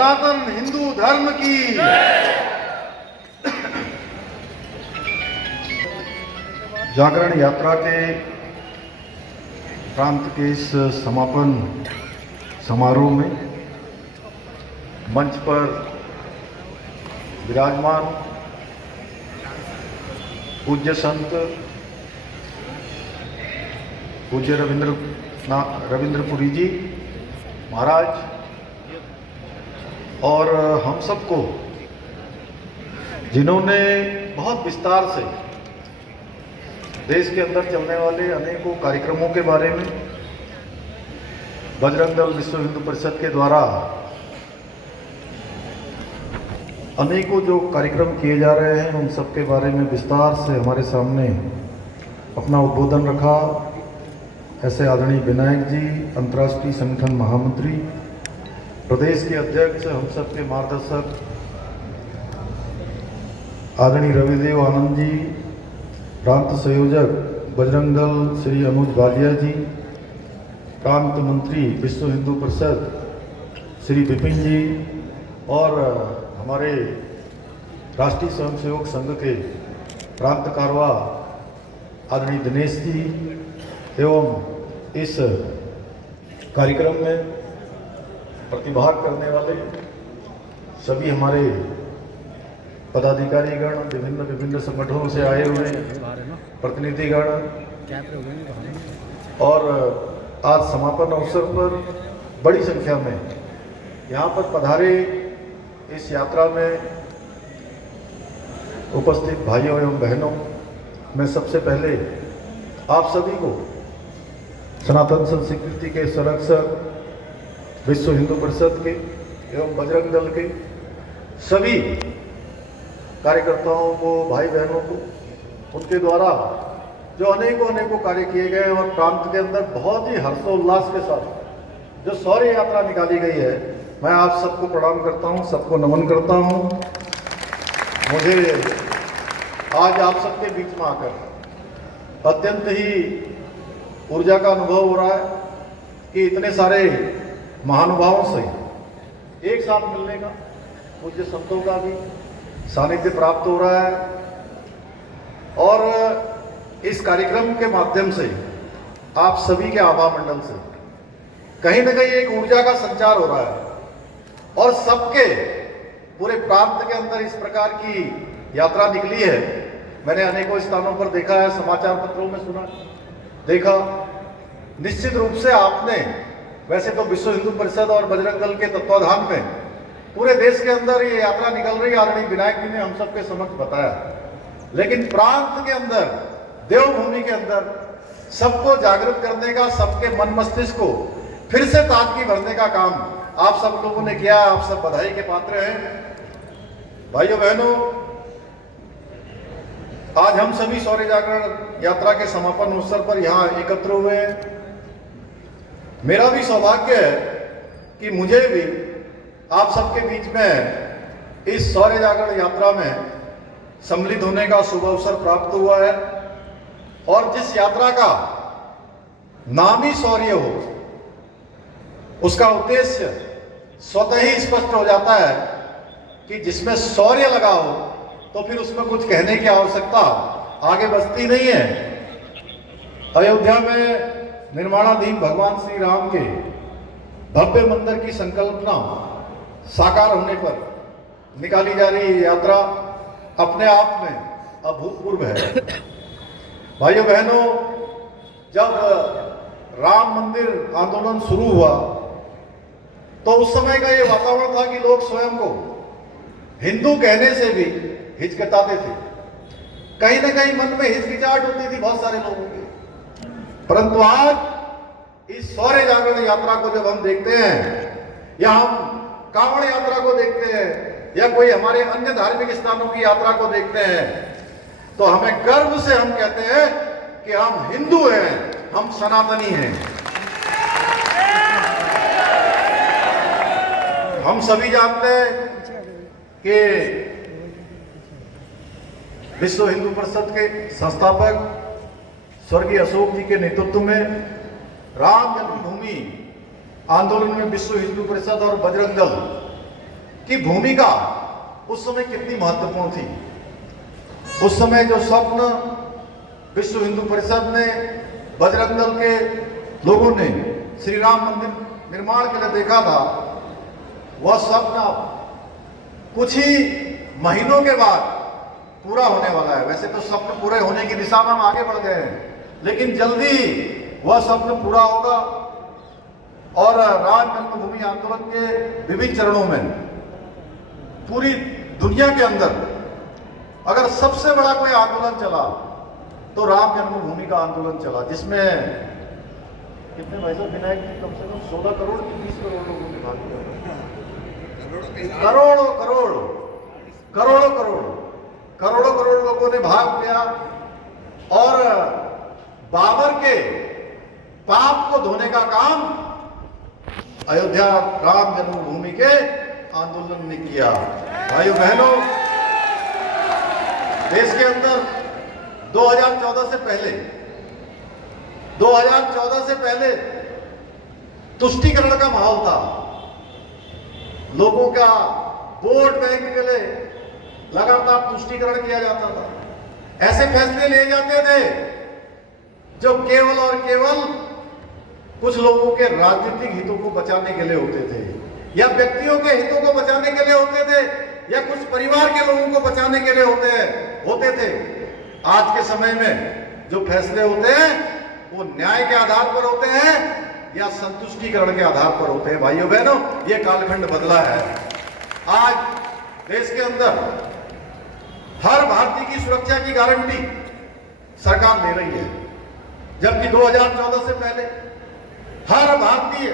सनातन हिंदू धर्म की। जागरण यात्रा के प्रांत के इस समापन समारोह में मंच पर विराजमान पूज्य संत पूज्य रविंद्रपुरी जी महाराज और हम सबको जिन्होंने बहुत विस्तार से देश के अंदर चलने वाले अनेकों कार्यक्रमों के बारे में बजरंग दल विश्व हिंदू परिषद के द्वारा अनेकों जो कार्यक्रम किए जा रहे हैं उन सब के बारे में विस्तार से हमारे सामने अपना उद्बोधन रखा। ऐसे आदरणीय विनायक जी, अंतर्राष्ट्रीय संगठन महामंत्री, प्रदेश के अध्यक्ष, हम सब के मार्गदर्शक आदरणीय रविदेव आनंद जी, प्रांत संयोजक बजरंग दल श्री अनुज बालिया जी, प्रांत मंत्री विश्व हिंदू परिषद श्री विपिन जी और हमारे राष्ट्रीय स्वयंसेवक संघ के प्रांत कारवा आदरणीय दिनेश जी एवं इस कार्यक्रम में प्रतिभाग करने वाले सभी हमारे पदाधिकारीगण, विभिन्न संगठनों से आए हुए प्रतिनिधिगण और आज समापन अवसर पर बड़ी संख्या में यहाँ पर पधारे इस यात्रा में उपस्थित भाइयों एवं बहनों, मैं सबसे पहले आप सभी को सनातन संस्कृति के संरक्षक विश्व हिंदू परिषद के एवं बजरंग दल के सभी कार्यकर्ताओं को, भाई बहनों को, उनके द्वारा जो अनेकों कार्य किए गए और प्रांत के अंदर बहुत ही हर्षोल्लास के साथ जो शौर्य यात्रा निकाली गई है, मैं आप सबको प्रणाम करता हूं, सबको नमन करता हूं। मुझे आज आप सबके बीच में आकर अत्यंत ही ऊर्जा का अनुभव हो रहा है कि इतने सारे महानुभावों से एक साथ मिलने का, पूज्य संतों का भी सानिध्य प्राप्त हो रहा है और इस कार्यक्रम के माध्यम से आप सभी के आभा मंडल से कहीं न कहीं एक ऊर्जा का संचार हो रहा है और सबके पूरे प्रांत के अंदर इस प्रकार की यात्रा निकली है। मैंने अनेकों स्थानों पर देखा है, समाचार पत्रों में सुना, देखा। निश्चित रूप से आपने वैसे तो विश्व हिंदू परिषद और बजरंग दल के तत्वाधान में पूरे देश के अंदर ये यात्रा निकल रही है, आदरणीय विनायक जी ने हम सबके समक्ष बताया, लेकिन प्रांत के अंदर, देवभूमि के अंदर सबको जागृत करने का, सबके मन मस्तिष्क को फिर से ताजगी भरने का काम आप सब लोगों ने किया। आप सब बधाई के पात्र हैं। भाइयों बहनों, आज हम सभी शौर्य जागरण यात्रा के समापन अवसर पर यहाँ एकत्र हुए हैं। मेरा भी सौभाग्य है कि मुझे भी आप सबके बीच में इस शौर्य जागरण यात्रा में सम्मिलित होने का शुभ अवसर प्राप्त हुआ है और जिस यात्रा का नाम ही शौर्य हो, उसका उद्देश्य स्वतः ही स्पष्ट हो जाता है कि जिसमें शौर्य लगा हो तो फिर उसमें कुछ कहने की आवश्यकता आगे बचती नहीं है। अयोध्या में निर्माणाधीन भगवान श्री राम के भव्य मंदिर की संकल्पना साकार होने पर निकाली जा रही यात्रा अपने आप में अभूतपूर्व है। भाइयों बहनों, जब राम मंदिर आंदोलन शुरू हुआ तो उस समय का ये वातावरण था कि लोग स्वयं को हिंदू कहने से भी हिचकिचाते थे, कहीं ना कहीं मन में हिचकिचाहट होती थी बहुत सारे लोगों की। परंतु आज इस शौर्य जागरण यात्रा को जब हम देखते हैं या हम कांवड़ यात्रा को देखते हैं या कोई हमारे अन्य धार्मिक स्थानों की यात्रा को देखते हैं तो हमें गर्व से हम कहते हैं कि हम हिंदू हैं, हम सनातनी हैं। हम सभी जानते हैं कि विश्व हिंदू परिषद के संस्थापक स्वर्गीय अशोक जी के नेतृत्व में राम जन्मभूमि आंदोलन में विश्व हिंदू परिषद और बजरंग दल की भूमिका उस समय कितनी महत्वपूर्ण थी। उस समय जो स्वप्न विश्व हिंदू परिषद ने, बजरंग दल के लोगों ने श्री राम मंदिर निर्माण के लिए देखा था, वह स्वप्न कुछ ही महीनों के बाद पूरा होने वाला है। वैसे तो स्वप्न पूरे होने की दिशा में हम आगे बढ़ गए हैं, लेकिन जल्दी वह स्वप्न पूरा होगा और राम जन्मभूमि आंदोलन के विभिन्न चरणों में पूरी दुनिया के अंदर अगर सबसे बड़ा कोई आंदोलन चला तो राम जन्मभूमि का आंदोलन चला, जिसमें कितने भाई साहब विनायक जी, कम से कम 16 करोड़ की 20 करोड़ लोगों ने भाग लिया। करोड़ों करोड़ करोड़ों करोड़ करोड़ों करोड़ लोगों ने भाग लिया और बाबर के पाप को धोने का काम अयोध्या राम जन्मभूमि के आंदोलन ने किया। भाइयों बहनों, देश के अंदर 2014 से पहले तुष्टीकरण का माहौल था। लोगों का वोट बैंक के लिए लगातार तुष्टीकरण किया जाता था। ऐसे फैसले लिए जाते थे जो केवल और केवल कुछ लोगों के राजनीतिक हितों को बचाने के लिए होते थे, या व्यक्तियों के हितों को बचाने के लिए होते थे, या कुछ परिवार के लोगों को बचाने के लिए होते थे। आज के समय में जो फैसले होते हैं वो न्याय के आधार पर होते हैं या संतुष्टिकरण के आधार पर होते हैं। भाइयों बहनों, ये कालखंड बदला है। आज देश के अंदर हर भारतीय की सुरक्षा की गारंटी सरकार ले रही है, जबकि 2014 से पहले हर भारतीय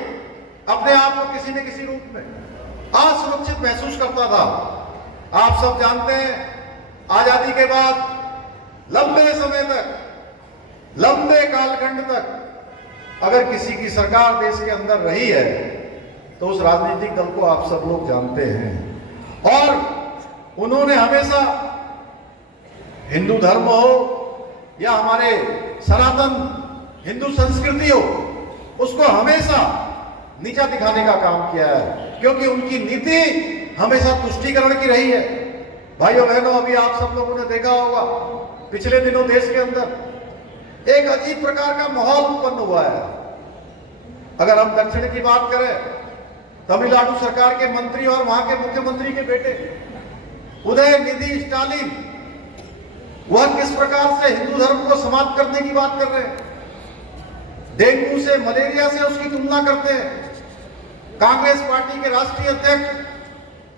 अपने आप को किसी न किसी रूप में असुरक्षित महसूस करता था। आप सब जानते हैं, आजादी के बाद लंबे समय तक, लंबे कालखंड तक अगर किसी की सरकार देश के अंदर रही है तो उस राजनीतिक दल को आप सब लोग जानते हैं। और उन्होंने हमेशा हिंदू धर्म हो या हमारे सनातन हिंदू संस्कृति हो, उसको हमेशा नीचा दिखाने का काम किया है, क्योंकि उनकी नीति हमेशा तुष्टीकरण की रही है। भाइयों बहनों, अभी आप सब लोगों ने देखा होगा, पिछले दिनों देश के अंदर एक अजीब प्रकार का माहौल उत्पन्न हुआ है। अगर हम दक्षिण की बात करें, तमिलनाडु सरकार के मंत्री और वहां के मुख्यमंत्री के बेटे उदयनिधि स्टालिन, वह किस प्रकार से हिंदू धर्म को समाप्त करने की बात कर रहे हैं, डेंगू से, मलेरिया से उसकी तुलना करते हैं। कांग्रेस पार्टी के राष्ट्रीय अध्यक्ष,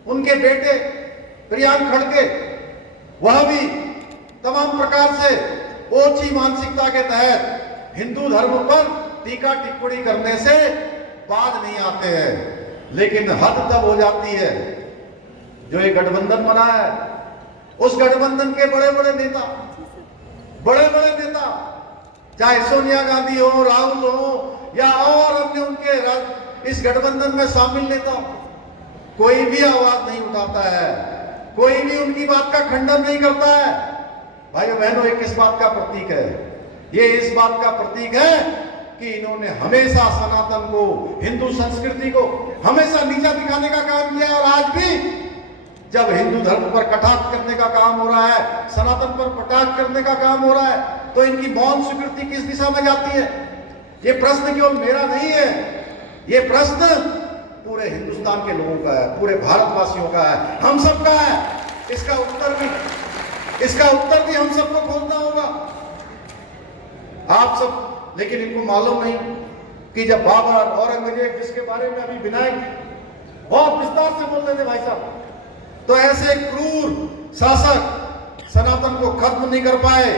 उनके बेटे प्रियांक खड़गे, वह भी तमाम प्रकार से ओछी मानसिकता के तहत हिंदू धर्म पर टीका टिप्पणी करने से बाज नहीं आते हैं। लेकिन हद तब हो जाती है जो एक गठबंधन बना है, उस गठबंधन के बड़े बड़े नेता, चाहे सोनिया गांधी हो, राहुल हो या और अन्य उनके इस गठबंधन में शामिल नेता, कोई भी आवाज नहीं उठाता है, कोई भी उनकी बात का खंडन नहीं करता है। भाइयों बहनों, ये किस बात का प्रतीक है? ये इस बात का प्रतीक है कि इन्होंने हमेशा सनातन को, हिंदू संस्कृति को हमेशा नीचा दिखाने का काम किया। और आज भी जब हिंदू धर्म पर कटाक्ष करने का काम हो रहा है, सनातन पर कटाक्ष करने का काम हो रहा है, तो इनकी मौन स्वीकृति किस दिशा में जाती है? ये प्रश्न केवल मेरा नहीं है, ये प्रश्न पूरे हिंदुस्तान के लोगों का है, पूरे भारतवासियों का है, हम सबका है। इसका उत्तर भी हम सबको खोजना होगा। आप सब, लेकिन इनको मालूम नहीं कि जब बाबर, औरंगजेब, जिसके बारे में अभी विनायक बहुत विस्तार से बोल रहे थे भाई साहब, तो ऐसे क्रूर शासक सनातन को खत्म नहीं कर पाए,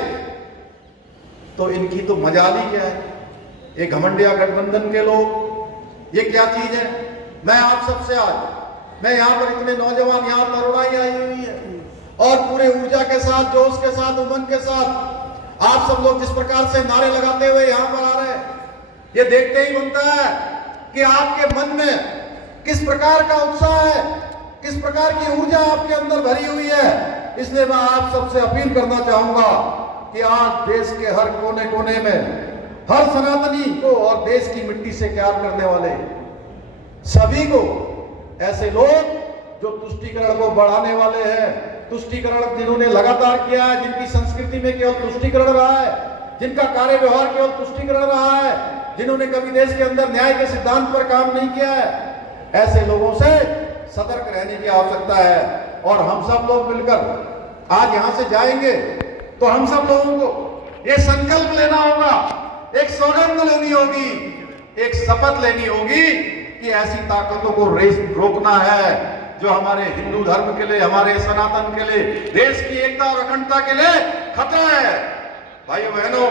तो इनकी तो मजाल ही क्या है? ये घमंडिया गठबंधन के लोग, ये क्या चीज है? मैं आप सबसे आज, मैं यहाँ पर इतने नौजवान, यहाँ तरुणाई आई हुई है और पूरे ऊर्जा के साथ, जोश के साथ, उमंग के साथ आप सब लोग जिस प्रकार से नारे लगाते हुए यहाँ पर आ रहे हैं, ये देखते ही बनता है कि आपके मन में किस प्रकार का उत्साह है, किस प्रकार की ऊर्जा आपके अंदर भरी हुई है। इसलिए मैं आप सबसे अपील करना चाहूंगा कि आज देश के हर कोने कोने में हर सनातनी को और देश की मिट्टी से प्यार करने वाले सभी को, ऐसे लोग जो तुष्टीकरण को बढ़ाने वाले हैं, तुष्टीकरण जिन्होंने लगातार किया है, जिनकी संस्कृति में केवल तुष्टीकरण रहा है, जिनका कार्य व्यवहार केवल तुष्टीकरण रहा है, जिन्होंने कभी देश के अंदर न्याय के सिद्धांत पर काम नहीं किया है, ऐसे लोगों से सतर्क रहने की आवश्यकता है। और हम सब लोग मिलकर आज यहां से जाएंगे तो हम सब लोगों को ये संकल्प लेना होगा, एक सौगंध लेनी होगी, एक शपथ लेनी होगी कि ऐसी ताकतों को रोकना है जो हमारे हिंदू धर्म के लिए, हमारे सनातन के लिए, देश की एकता और अखंडता के लिए खतरा है। भाइयों बहनों,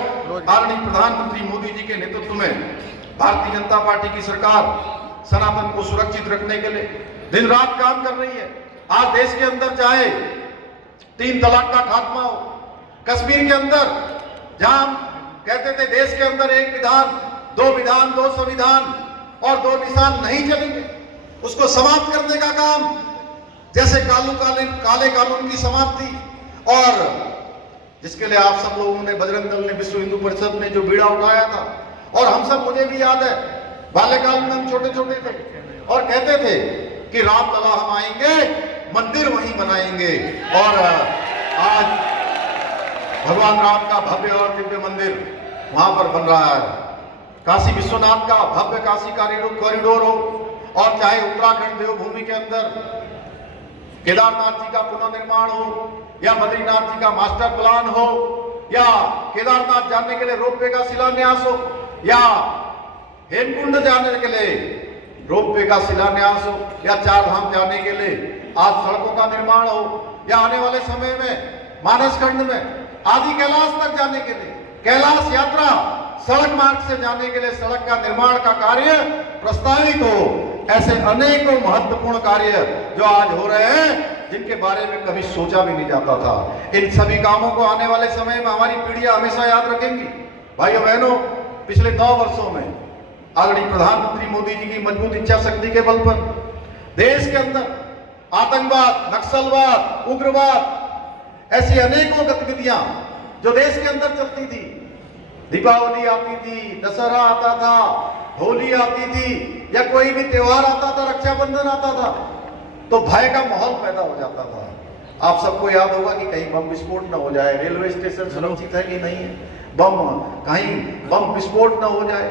आदरणीय प्रधानमंत्री मोदी जी के नेतृत्व में भारतीय जनता पार्टी की सरकार सनातन को सुरक्षित रखने के लिए दिन रात काम कर रही है। आज देश के अंदर चाहे 3 तलाक का खात्मा हो, कश्मीर के अंदर जहां कहते थे देश के अंदर एक विधान, दो संविधान और 2 निशान नहीं चलेंगे, उसको समाप्त करने का काम, जैसे काले कानून की समाप्ति, और जिसके लिए आप सब लोगों ने, बजरंग दल ने, विश्व हिंदू परिषद ने जो बीड़ा उठाया था, और हम सब, मुझे भी याद है बाल्यकाल में हम छोटे छोटे थे और कहते थे कि राम लला हम आएंगे, मंदिर वहीं बनाएंगे। और आज भगवान राम का भव्य और दिव्य मंदिर वहां पर बन रहा है। काशी विश्वनाथ का भव्य काशी कॉरिडोर हो, और चाहे उत्तराखंड देवभूमि के अंदर केदारनाथ जी का पुनर्निर्माण हो, या बद्रीनाथ जी का मास्टर प्लान हो, या केदारनाथ जाने के लिए रोपवे का शिलान्यास हो, या हेमकुंड जाने के लिए रोपवे का शिलान्यास हो, या 4 धाम जाने के लिए आज सड़कों का निर्माण हो, या आने वाले समय में मानसखंड में आदि कैलाश तक जाने के लिए कैलाश यात्रा सड़क मार्ग से जाने के लिए सड़क का निर्माण का कार्य प्रस्तावित हो। ऐसे अनेकों महत्वपूर्ण कार्य जो आज हो रहे हैं, जिनके बारे में कभी सोचा भी नहीं जाता था। इन सभी कामों को आने वाले समय में हमारी पीढ़ियां हमेशा याद रखेंगी। भाइयों बहनों, पिछले 9 वर्षों में आदरणीय प्रधानमंत्री मोदी जी की मजबूत इच्छा शक्ति के बल पर देश के अंदर आतंकवाद, नक्सलवाद, उग्रवाद, ऐसी अनेकों गतिविधियां जो देश के अंदर चलती थी, दीपावली आती थी, दशहरा आता था, होली आती थी, या कोई भी त्योहार आता था, रक्षाबंधन आता था, तो भय का माहौल पैदा हो जाता था। आप सबको याद होगा कि कहीं बम विस्फोट न हो जाए, रेलवे स्टेशन सुरक्षित है कि नहीं है, कहीं बम विस्फोट न हो जाए,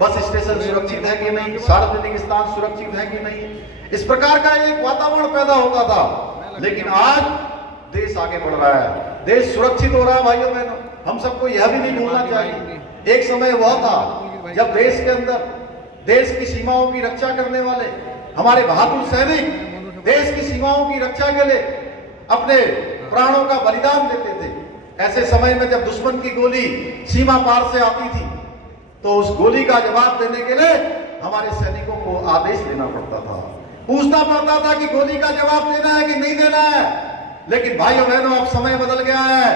बस स्टेशन सुरक्षित है कि नहीं, सार्वजनिक स्थान सुरक्षित है कि नहीं, इस प्रकार का एक वातावरण पैदा होता था। लेकिन आज देश आगे बढ़ रहा है, देश सुरक्षित हो रहा है। भाइयों बहनों, हम सबको यह भी नहीं भूलना चाहिए, एक समय वह था जब देश के अंदर देश की सीमाओं की रक्षा करने वाले हमारे बहादुर सैनिक देश की सीमाओं की रक्षा के लिए अपने प्राणों का बलिदान देते थे। ऐसे समय में जब दुश्मन की गोली सीमा पार से आती थी, तो उस गोली का जवाब देने के लिए हमारे सैनिकों को आदेश देना पड़ता था, पूछना पड़ता था कि गोली का जवाब देना है कि नहीं देना है। लेकिन भाइयों बहनों, अब समय बदल गया है।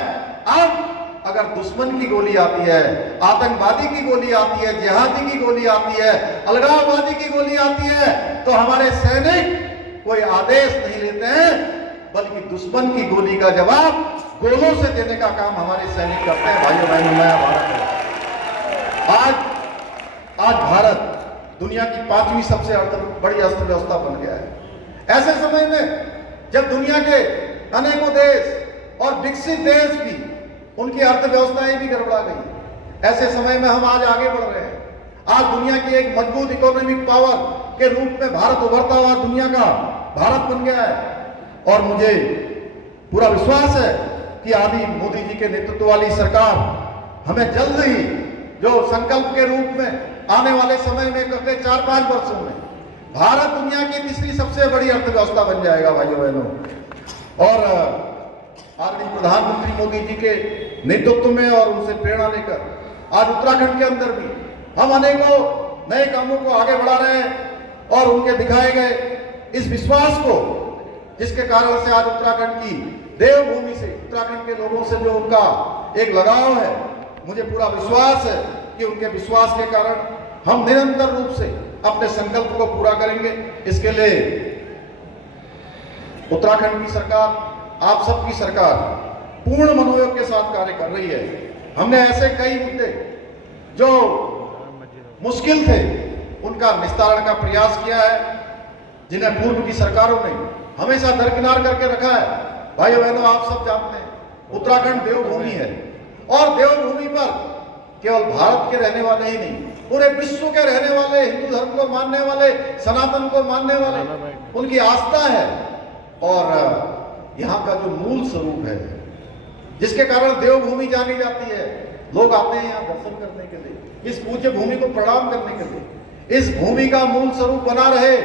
अब अगर दुश्मन की गोली आती है, आतंकवादी की गोली आती है, जिहादी की गोली आती है, अलगाववादी की गोली आती है, तो हमारे सैनिक कोई आदेश नहीं लेते हैं, बल्कि दुश्मन की गोली का जवाब गोलों से देने का काम हमारे सैनिक करते हैं। भाइयों बहनों, नया भारत है। आज भारत दुनिया की 5वीं सबसे बड़ी अर्थव्यवस्था बन गया है। ऐसे समय में जब दुनिया के अनेकों देश और विकसित देश भी, उनकी अर्थव्यवस्थाएं भी गड़बड़ा गई, ऐसे समय में हम आज आगे बढ़ रहे हैं। आज दुनिया की एक मजबूत इकोनॉमिक पावर के रूप में भारत उभरता हुआ दुनिया का भारत बन गया है। और मुझे पूरा विश्वास है कि आदि मोदी जी के नेतृत्व वाली सरकार हमें जल्द ही जो संकल्प के रूप में आने वाले समय में अगले 4-5 वर्षों में भारत दुनिया की 3री सबसे बड़ी अर्थव्यवस्था बन जाएगा। भाइयों बहनों, और आदरणीय प्रधानमंत्री मोदी जी के नेतृत्व में और उनसे प्रेरणा लेकर आज उत्तराखंड के अंदर भी हम अनेकों नए कामों को आगे बढ़ा रहे हैं, और उनके दिखाए गए इस विश्वास को, जिसके कारण से आज उत्तराखंड की देवभूमि से, उत्तराखंड के लोगों से जो उनका एक लगाव है, मुझे पूरा विश्वास है कि उनके विश्वास के कारण हम निरंतर रूप से अपने संकल्प को पूरा करेंगे। इसके लिए उत्तराखंड की सरकार, आप सबकी सरकार पूर्ण मनोयोग के साथ कार्य कर रही है। हमने ऐसे कई मुद्दे जो मुश्किल थे, उनका निस्तारण का प्रयास किया है। जिन्हें पूर्व की सरकारों ने हमेशा दरकिनार करके रखा है। भाइयों बहनों, आप सब जानते हैं उत्तराखंड देवभूमि है, और देवभूमि पर केवल भारत के रहने वाले ही नहीं, पूरे विश्व के रहने वाले, हिंदू धर्म को मानने वाले, सनातन को मानने वाले, उनकी आस्था है। और यहाँ का जो मूल स्वरूप है, जिसके कारण देवभूमि जानी जाती है, लोग आते हैं यहाँ दर्शन करने के लिए, इस पूज्य भूमि को प्रणाम करने के लिए। इस भूमि का मूल स्वरूप बना रहे,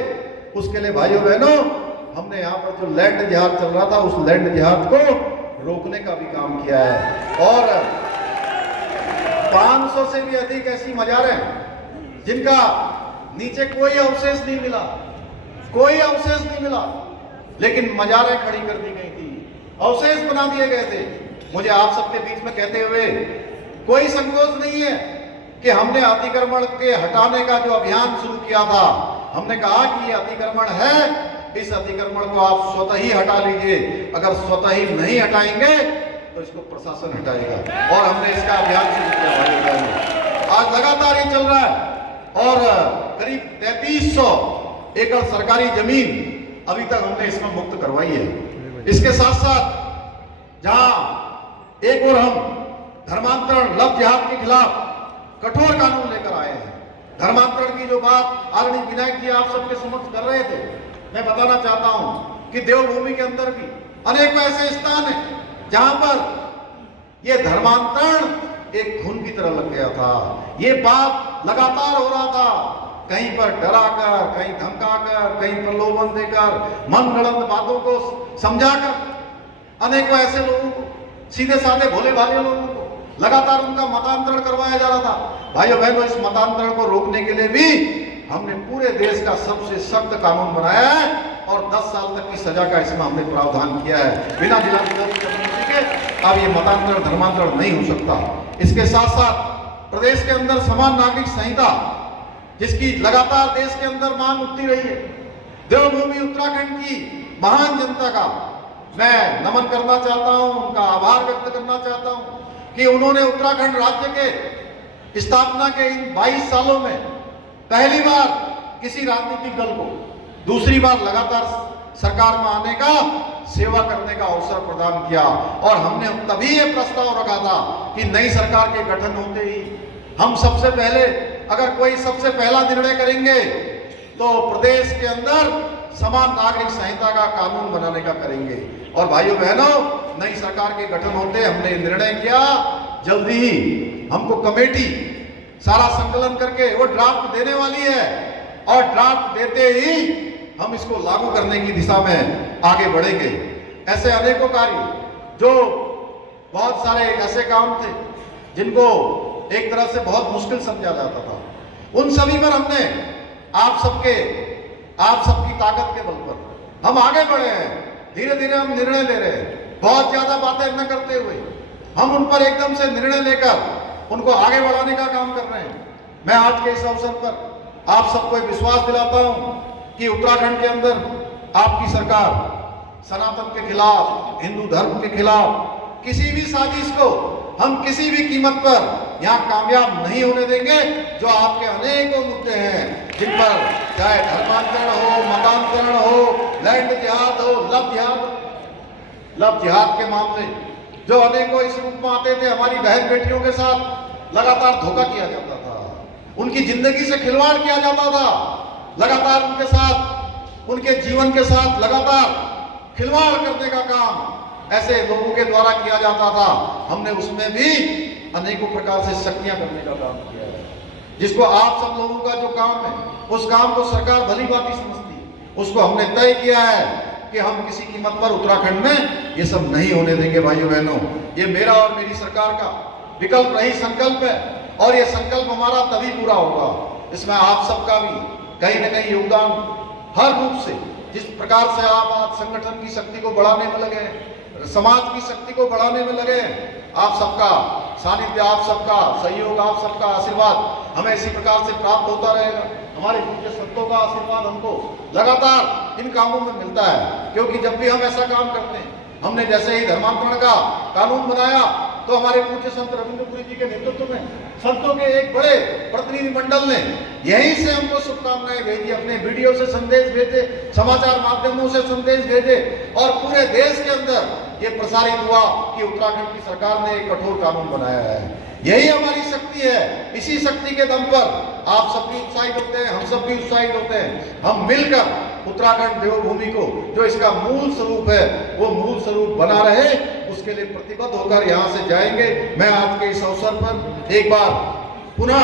उसके लिए भाइयों बहनों हमने यहाँ पर जो लैंड जिहाद चल रहा था, उस लैंड जिहाद को रोकने का भी काम किया है। और 500 से भी अधिक ऐसी मजारें जिनका नीचे कोई अवशेष नहीं मिला, कोई अवशेष नहीं मिला, लेकिन मजारें खड़ी कर दी गई थी, अवशेष बना दिए गए थे। मुझे आप सबके बीच में कहते हुए कोई संकोच नहीं है कि हमने अतिक्रमण के हटाने का जो अभियान शुरू किया था, हमने कहा कि ये अतिक्रमण है, इस अतिक्रमण को आप स्वतः ही हटा लीजिए। अगर स्वतः ही नहीं हटाएंगे तो इसको प्रशासन हटाएगा, और हमने इसका अभियान शुरू किया। आज लगातार ये चल रहा है, और करीब 3300 एकड़ सरकारी जमीन अभी तक हमने इसमें मुक्त करवाई है। इसके साथ साथ जहां एक और हम धर्मांतरण, लव जिहाद के खिलाफ कठोर कानून लेकर आए हैं। धर्मांतरण की जो बात आदरणीय विनायक जी आप सबके समक्ष कर रहे थे, मैं बताना चाहता हूं कि देवभूमि के अंदर भी अनेक ऐसे स्थान हैं जहां पर यह धर्मांतरण एक खून की तरह लग गया था। ये बात लगातार हो रहा था, कहीं पर डराकर, कहीं धमकाकर, कहीं प्रलोभन देकर, मनगढ़ंत बातों को समझाकर अनेकों ऐसे लोगों को, सीधे साधे भोले भाले लोगों को लगातार उनका मतांतरण करवाया जा रहा था। भाइयों बहनों, इस मतांतरण को रोकने के लिए भी हमने पूरे देश का सबसे सख्त कानून बनाया है, और 10 साल तक की सजा का इसमें हमने प्रावधान किया है। बिना जिलाधिकारी की अनुमति के अब ये मतांतरण, धर्मांतरण नहीं हो सकता। इसके साथ साथ प्रदेश के अंदर समान नागरिक संहिता, जिसकी लगातार देश के अंदर मांग उठती रही है, देवभूमि उत्तराखंड की महान जनता का मैं नमन करना चाहता हूं, उनका आभार व्यक्त करना चाहता हूं कि उन्होंने उत्तराखंड राज्य के स्थापना के इन 22 सालों में पहली बार किसी राजनीतिक दल को दूसरी बार लगातार सरकार में आने का, सेवा करने का अवसर प्रदान किया। और हमने तभी ये प्रस्ताव रखा था कि नई सरकार के गठन होते ही हम सबसे पहले, अगर कोई सबसे पहला निर्णय करेंगे तो प्रदेश के अंदर समान नागरिक संहिता का कानून बनाने का करेंगे। और भाइयों बहनों, नई सरकार के गठन होते हमने निर्णय किया, जल्दी ही हमको कमेटी सारा संकलन करके वो ड्राफ्ट देने वाली है, और ड्राफ्ट देते ही हम इसको लागू करने की दिशा में आगे बढ़ेंगे। ऐसे अनेकों कार्य, जो बहुत सारे ऐसे काम थे जिनको एक तरह से बहुत मुश्किल समझा जाता था, उन सभी पर हमने आप सबकी ताकत के बल पर हम आगे बढ़े हैं। धीरे धीरे हम निर्णय ले रहे हैं, बहुत ज्यादा बातें न करते हुए हम उन पर एकदम से निर्णय लेकर उनको आगे बढ़ाने का काम कर रहे हैं। मैं आज के इस अवसर पर आप सबको एक विश्वास दिलाता हूं कि उत्तराखंड के अंदर आपकी सरकार सनातन के खिलाफ, हिंदू धर्म के खिलाफ किसी भी साजिश को हम किसी भी कीमत पर यहाँ कामयाब नहीं होने देंगे। जो आपके अनेकों मुद्दे हैं, जिन पर चाहे धर्मांतरण हो, मतांतरण हो, लैंड जिहाद हो, लव जिहाद के मामले, जो अनेकों इस रूप में आते थे, हमारी बहन बेटियों के साथ लगातार धोखा किया जाता था, उनकी जिंदगी से खिलवाड़ किया जाता था, लगातार उनके साथ, उनके जीवन के साथ लगातार खिलवाड़ करने का काम ऐसे लोगों के द्वारा किया जाता था। हमने उसमें भी अनेकों प्रकार से शक्तियां करने का काम किया है, जिसको आप सब लोगों का जो काम है, उस काम को सरकार भली भांति समझती है। उसको हमने तय किया है कि हम किसी कीमत पर उत्तराखंड में ये सब नहीं होने देंगे। भाइयों बहनों, ये मेरा और मेरी सरकार का विकल्प नहीं संकल्प है, और ये संकल्प हमारा तभी पूरा होगा, इसमें आप सबका भी कहीं न कहीं योगदान हर रूप से, जिस प्रकार से आप आज संगठन की शक्ति को बढ़ाने में लगे, समाज की शक्ति को बढ़ाने में लगे, आप सबका सानिध्य, आप सबका सहयोग, आप सबका आशीर्वाद हमें इसी प्रकार से प्राप्त होता रहेगा। हमारे पूज्य संतों का आशीर्वाद हमको लगातार इन कामों में मिलता है, क्योंकि जब भी हम ऐसा काम करते हैं, हमने जैसे ही धर्मांतरण का कानून बनाया, तो हमारे पूज्य संत रविंद्रपुरी जी के नेतृत्व में संतों के एक बड़े प्रतिनिधि मंडल ने यहीं से हमको शुभकामनाएं भेजी, अपने वीडियो से संदेश भेजे, समाचार माध्यमों से संदेश भेजे और पूरे देश के अंदर ये प्रसारित हुआ कि उत्तराखंड की सरकार ने एक कठोर कानून बनाया है। यही हमारी शक्ति है। इसी शक्ति के दम पर आप सब भी उत्साहित होते हैं, हम सब भी उत्साहित होते हैं। हम मिलकर उत्तराखंड देवभूमि को जो इसका मूल स्वरूप है वो मूल स्वरूप बना रहे, उसके लिए प्रतिबद्ध होकर यहाँ से जाएंगे। मैं आज के इस अवसर पर एक बार पुनः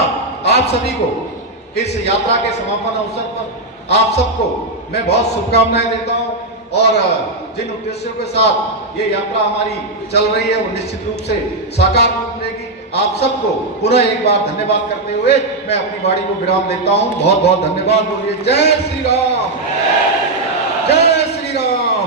आप सभी को इस यात्रा के समापन अवसर पर आप सबको मैं बहुत शुभकामनाएं देता हूँ और जिन उद्देश्यों के साथ ये यात्रा हमारी चल रही है वो निश्चित रूप से साकार रूप लेगी। आप सबको पुनः एक बार धन्यवाद करते हुए मैं अपनी वाणी को विराम देता हूँ। बहुत बहुत धन्यवाद। बोलिए जय श्री राम, जय श्री राम।